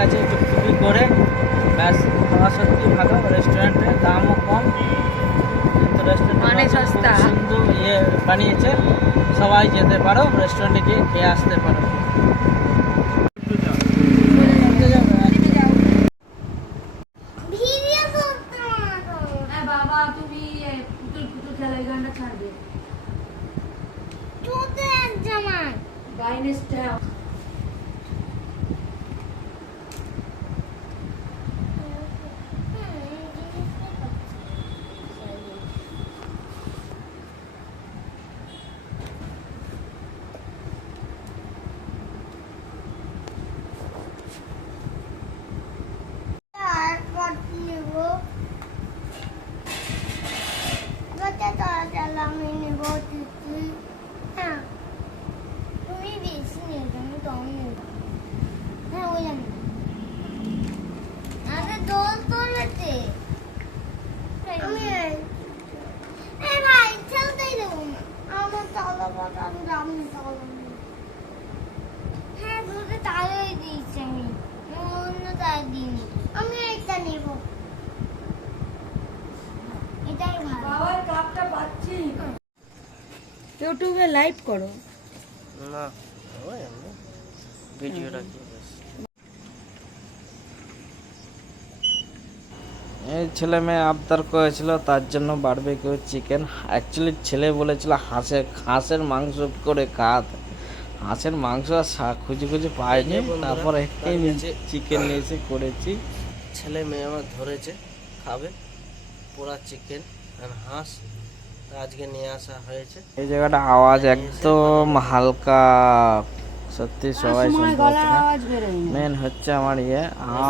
কাছে টুকটুকি করে ব্যাস। খাওয়া সত্যি ভালো, রেস্টুরেন্টের দামও কম, কিন্তু মানে রেস্টুরেন্ট সস্তা। সুন্দর বানিয়েছে। সবাই যেতে পারো, রেস্টুরেন্টে গিয়ে খেয়ে আসতে পারো। হ্যাঁ বাবা, তুমি পুতুল পুতুল খেলা এই গানটা ছাড়বে। বাইনেসটা তুমি বেশি নেই, আমি কম নেই। হ্যাঁ ওই আমি আরে দোল তোলেছে। আমি ভাই খেলতেই দেবো না, আমার তালা পাতা আমি যাবো তালা। হ্যাঁ তোকে তালাই দিয়েছি আমি, অন্য তালা দিইনি। আমি একটা নেব, এটাই ভালো। বাবার কাপটা পাচ্ছি। ইউটিউবে লাইভ করো। না ওই এমনি ভিডিওটা কি এই ছেলে মেয়ে আবদার করেছিল, তার জন্য বারবিকিউ চিকেন। অ্যাকচুয়ালি ছেলে বলেছিল হাঁসের মাংস করে খাওয়াতে। হাঁসের মাংস খুঁজে খুঁজে পাইনি, তারপরে চিকেন নিয়ে এসে করেছি। ছেলে মেয়ে আমার ধরেছে খাবে পোড়া চিকেন আর হাঁস, আজকে নিয়ে আসা হয়েছে। এই জায়গাটা আওয়াজ একদম হালকা, সত্যি সবাই শুনতে পাচ্ছে না। মেন হচ্ছে আমার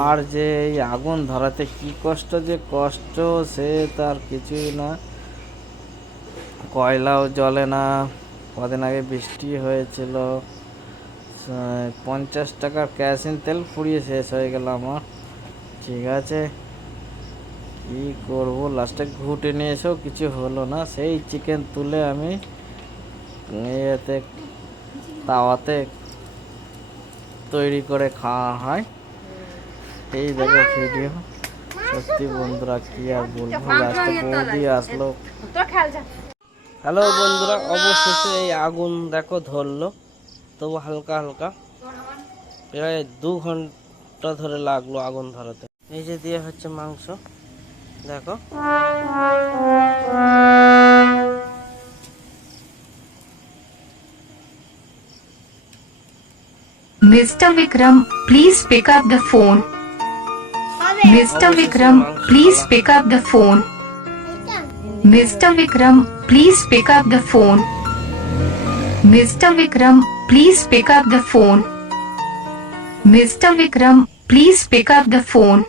আর যে এই আগুন ধরাতে কি কষ্ট, যে কষ্ট সে তার কিছুই না। কয়লাও জ্বলে না। কদিন আগে বৃষ্টি হয়েছিল, 50 টাকার কেরোসিন তেল পুড়িয়ে শেষ হয়ে গেল আমার। ঠিক আছে কি করবো, লাস্টে ঘুটে নিয়ে এসেও কিছু হলো না। সেই চিকেন তুলে আমি ইয়েতে তাওয়াতে তৈরি করে খাওয়া হয়। এই দেখো ভিডিও। সত্যি বন্ধুরা কি আর বলবো, লাস্টে বৌদি আসলো। হ্যালো বন্ধুরা, অবশেষে এই আগুন দেখো ধরলো, তবু হালকা হালকা। প্রায় 2 ঘন্টা ধরে লাগলো আগুন ধরাতে। এই যে দিয়ে হচ্ছে মাংস, দেখো। Mr. Vikram, please pick up the phone. Mr. Vikram, please pick up the phone. Mr. Vikram, please pick up the phone. Mr. Vikram, please pick up the phone. Mr. Vikram, please pick up the phone.